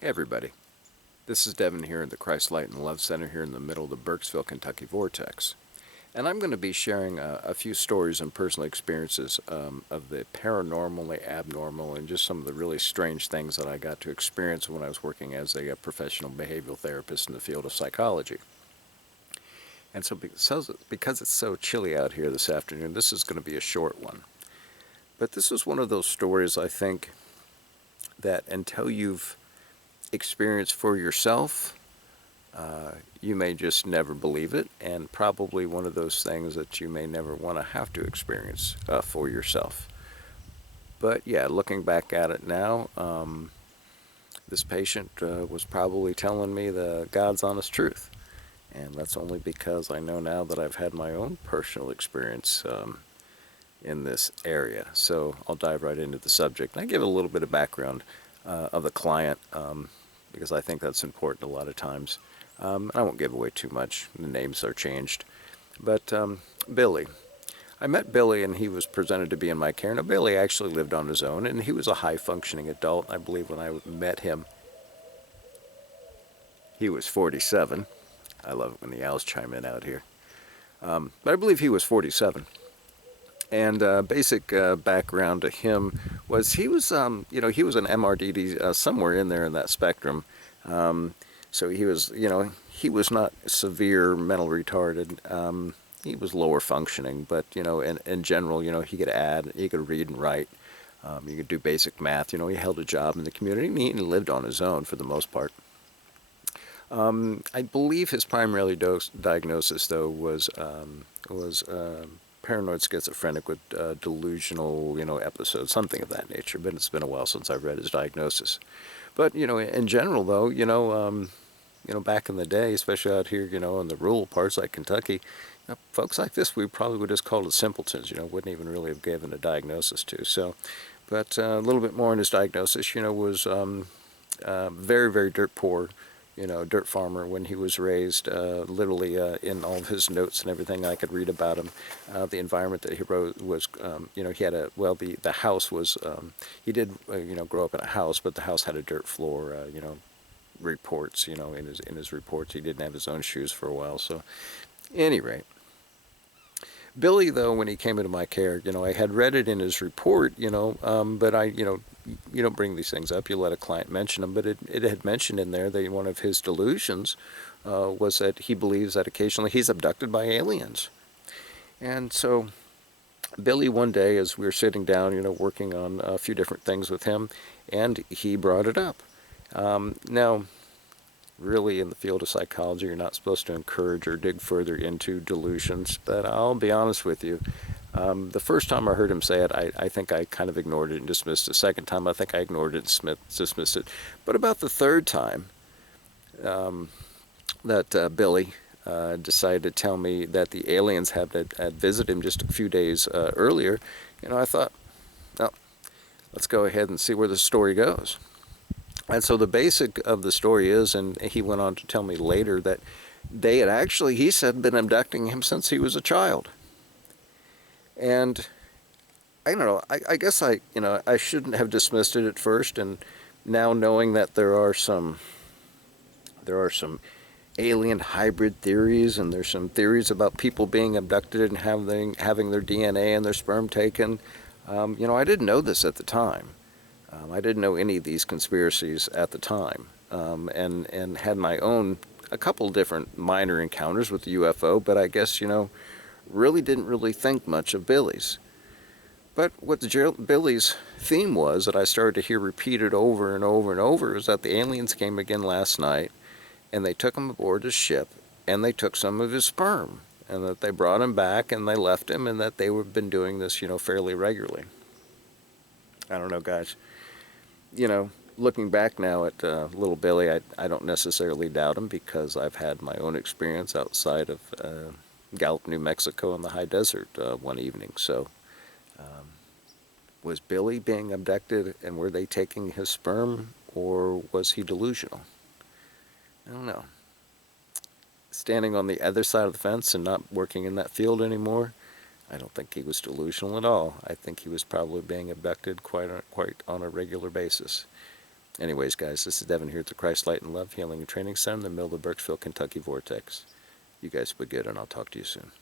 Hey everybody, this is Devin here in the Christ Light and Love Center here in the middle of the Burkesville, Kentucky vortex. And I'm going to be sharing a few stories and personal experiences of the paranormal, the abnormal, and just some of the really strange things that I got to experience when I was working as a professional behavioral therapist in the field of psychology. And so because it's so chilly out here this afternoon, this is going to be a short one. But this is one of those stories I think that until you've experienced for yourself, you may just never believe it, and probably one of those things that you may never want to have to experience for yourself. But yeah, looking back at it now, this patient was probably telling me the God's honest truth. And that's only because I know now that I've had my own personal experience in this area. So I'll dive right into the subject. And I give a little bit of background of the client because I think that's important a lot of times. I won't give away too much. The names are changed. But Billy. I met Billy and he was presented to be in my care. Now, Billy actually lived on his own and he was a high-functioning adult. I believe when I met him, he was 47. I love it when the owls chime in out here. But I believe he was 47. And basic background to him was he was, he was an MRDD somewhere in there in that spectrum. So he was, he was not severe mental retarded. He was lower functioning, but, in general, he could add, he could read and write. He could do basic math. He held a job in the community and he lived on his own for the most part. I believe his primary diagnosis, though, was paranoid schizophrenic with delusional, episodes, something of that nature. But it's been a while since I've read his diagnosis. But in general, though, back in the day, especially out here, in the rural parts like Kentucky, folks like this we probably would just call it simpletons. Wouldn't even really have given a diagnosis to. So, but a little bit more on his diagnosis. Was very, very dirt poor. Dirt farmer when he was raised, literally in all of his notes and everything I could read about him. The environment that he wrote was, he had the house was, he did, grow up in a house, but the house had a dirt floor, reports, in his reports. He didn't have his own shoes for a while. So, at any rate, Billy, though, when he came into my care, I had read it in his report, but I, you don't bring these things up. You let a client mention them, but it had mentioned in there that one of his delusions was that he believes that occasionally he's abducted by aliens. And so Billy, one day, as we were sitting down, working on a few different things with him, and he brought it up. Now, really in the field of psychology, you're not supposed to encourage or dig further into delusions, but I'll be honest with you. The first time I heard him say it, I think I kind of ignored it and dismissed it. The second time, I think I ignored it and dismissed it. But about the third time that Billy decided to tell me that the aliens had visited him just a few days earlier, I thought, oh, let's go ahead and see where the story goes. And so the basic of the story is, and he went on to tell me later, that they had actually, he said, been abducting him since he was a child. And I don't know, I guess I shouldn't have dismissed it at first, and now knowing that there are some alien hybrid theories, and there's some theories about people being abducted and having their DNA and their sperm taken, I didn't know this at the time. I didn't know any of these conspiracies at the time, and had my own, a couple different minor encounters with the UFO, but I guess, really didn't really think much of Billy's. But what Billy's theme was that I started to hear repeated over and over and over is that the aliens came again last night, and they took him aboard his ship, and they took some of his sperm, and that they brought him back, and they left him, and that they have been doing this, fairly regularly. I don't know, guys. Looking back now at little Billy, I don't necessarily doubt him because I've had my own experience outside of Gallup, New Mexico in the high desert one evening. So was Billy being abducted and were they taking his sperm, or was he delusional? I don't know. Standing on the other side of the fence and not working in that field anymore, I don't think he was delusional at all. I think he was probably being abducted quite on a regular basis. Anyways, guys, this is Devin here at the Christ Light and Love Healing and Training Center in the middle of the Burkesville, Kentucky Vortex. You guys be good, and I'll talk to you soon.